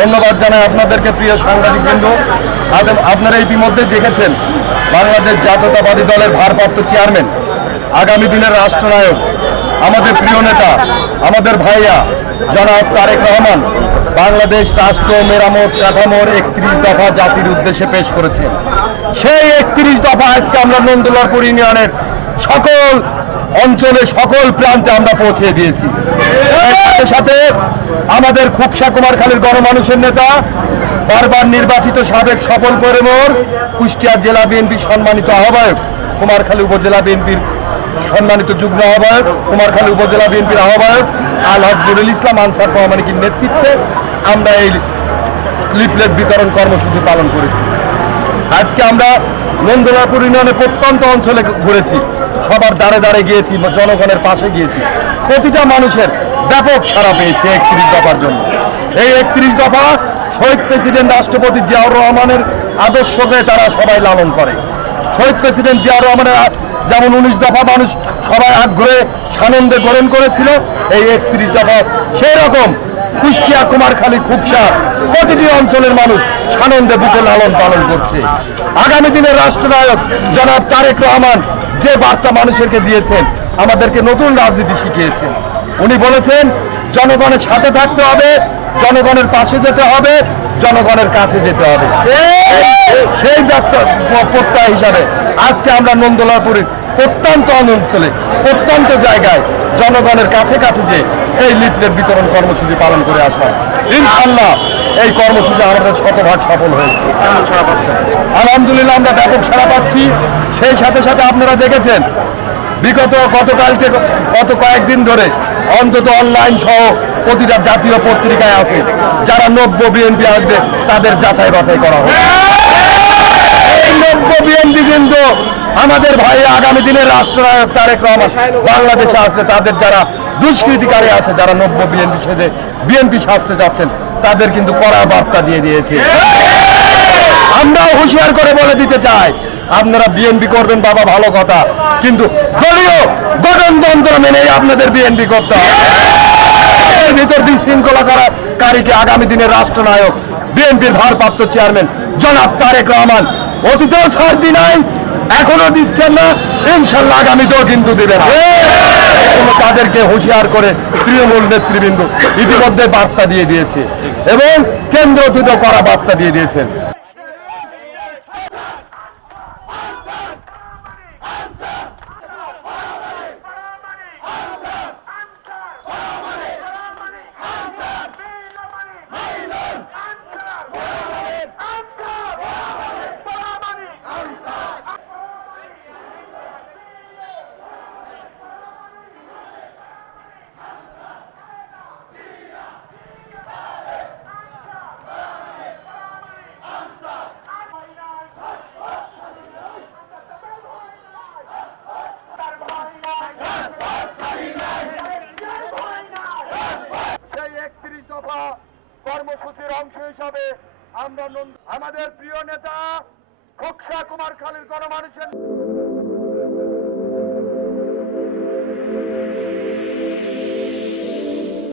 ধন্যবাদ জানাই আপনাদেরকে, প্রিয় সাংবাদিকবৃন্দ। আপনারা ইতিমধ্যে দেখেছেন বাংলাদেশ জাতীয়তাবাদী দলের ভারপ্রাপ্ত চেয়ারম্যান, আগামী দিনের রাষ্ট্রনায়ক, আমাদের প্রিয় নেতা, আমাদের ভাইয়া জনাব তারেক রহমান বাংলাদেশ রাষ্ট্র মেরামত কাঠামোর 31 দফা জাতির উদ্দেশ্যে পেশ করেছেন। সেই 31 দফা আজকে আমরা নন্দলারপুর ইউনিয়নের সকল অঞ্চলে সকল প্রান্তে আমরা পৌঁছে দিয়েছি। সাথে সাথে আমাদের খুকসা কুমারখালীর গণমানুষের নেতা, বারবার নির্বাচিত সাবেক সফল পরিমর কুষ্টিয়া জেলা বিএনপির সম্মানিত আহ্বায়ক, কুমারখালী উপজেলা বিএনপির সম্মানিত যুগ্ম আহ্বায়ক, কুমারখালী উপজেলা বিএনপির আহ্বায়ক আলহাজ নুরুল ইসলাম আনসার প্রমাণিকের নেতৃত্বে আমরা এই লিফলেট বিতরণ কর্মসূচি পালন করেছি। আজকে আমরা নন্দলারপুর ইউনিয়নের প্রত্যন্ত অঞ্চলে ঘুরেছি, সবার দ্বারে দ্বারে গিয়েছি, জনগণের পাশে গিয়েছি। প্রতিটা মানুষের ব্যাপক সাড়া পেয়েছে 31 দফার জন্য। এই 31 দফা শহীদ প্রেসিডেন্ট রাষ্ট্রপতি জিয়াউর রহমানের আদর্শকে তারা সবাই লালন করে। শহীদ প্রেসিডেন্ট জিয়াউর রহমানের যেমন 19 দফা মানুষ সবাই আগ্রহে সানন্দে গ্রহণ করেছিল, এই 31 দফা সেই রকম কুষ্টিয়া কুমারখালী খুকসা প্রতিটি অঞ্চলের মানুষ সানন্দে বুকে লালন পালন করছে। আগামী দিনের রাষ্ট্রনায়ক জনাব তারেক রহমান যে বার্তা মানুষেরকে দিয়েছেন, আমাদেরকে নতুন রাজনীতি শিখিয়েছেন। উনি বলেছেন জনগণের সাথে থাকতে হবে, জনগণের পাশে যেতে হবে, জনগণের কাছে যেতে হবে। সেই প্রত্যয় হিসাবে আজকে আমরা নন্দলারপুরের প্রত্যন্ত অঞ্চলে প্রত্যন্ত জায়গায় জনগণের কাছে কাছে যে এই লিফলেট বিতরণ কর্মসূচি পালন করে আসলাম। ইনশাআল্লাহ এই কর্মসূচি আমাদের শতভাগ সফল হয়েছে। আলহামদুলিল্লাহ আমরা ব্যাপক সাড়া পাচ্ছি। সেই সাথে সাথে আপনারা দেখেছেন গতকালকে গত কয়েকদিন ধরে অন্তত অনলাইন সহ প্রতিটা জাতীয় পত্রিকায় আছে, যারা নব্য বিএনপি আসবে তাদের যাচাই বাছাই করা হবে। এই নব্য বিএনপি কিন্তু আমাদের ভাই আগামী দিনের রাষ্ট্রনায়ক তারেক রহমান বাংলাদেশে আসছে, তাদের যারা দুষ্কৃতিকারী আছে, যারা নব্য বিএনপি সেজে বিএনপি সাজতে যাচ্ছেন, তাদের কিন্তু কড়া বার্তা দিয়ে দিয়েছে। আমরাও হুঁশিয়ার করে বলে দিতে চাই, আপনারা বিএনপি করবেন বাবা ভালো কথা, কিন্তু দলীয় গঠনতন্ত্র মেনেই আপনাদের বিএনপি করতে হবে। এর ভিতর বিশৃঙ্খলাকারীকে আগামী দিনের রাষ্ট্রনায়ক বিএনপির ভারপ্রাপ্ত চেয়ারম্যান জনাব তারেক রহমান অতীতেও ছাড় দি নাই, এখনো দিচ্ছেন না, ইনশাল্লাহ আগামীতেও কিন্তু দিবে না। তাদেরকে হুঁশিয়ার করে তৃণমূল নেতৃবৃন্দ ইতিমধ্যে বার্তা দিয়ে দিয়েছে এবং কেন্দ্র থেকে করা বার্তা দিয়ে দিয়েছেন। কর্মসূচির অংশ হিসাবে আমরা আমাদের প্রিয় নেতা খুকসা কুমারখালীর গণমানুষের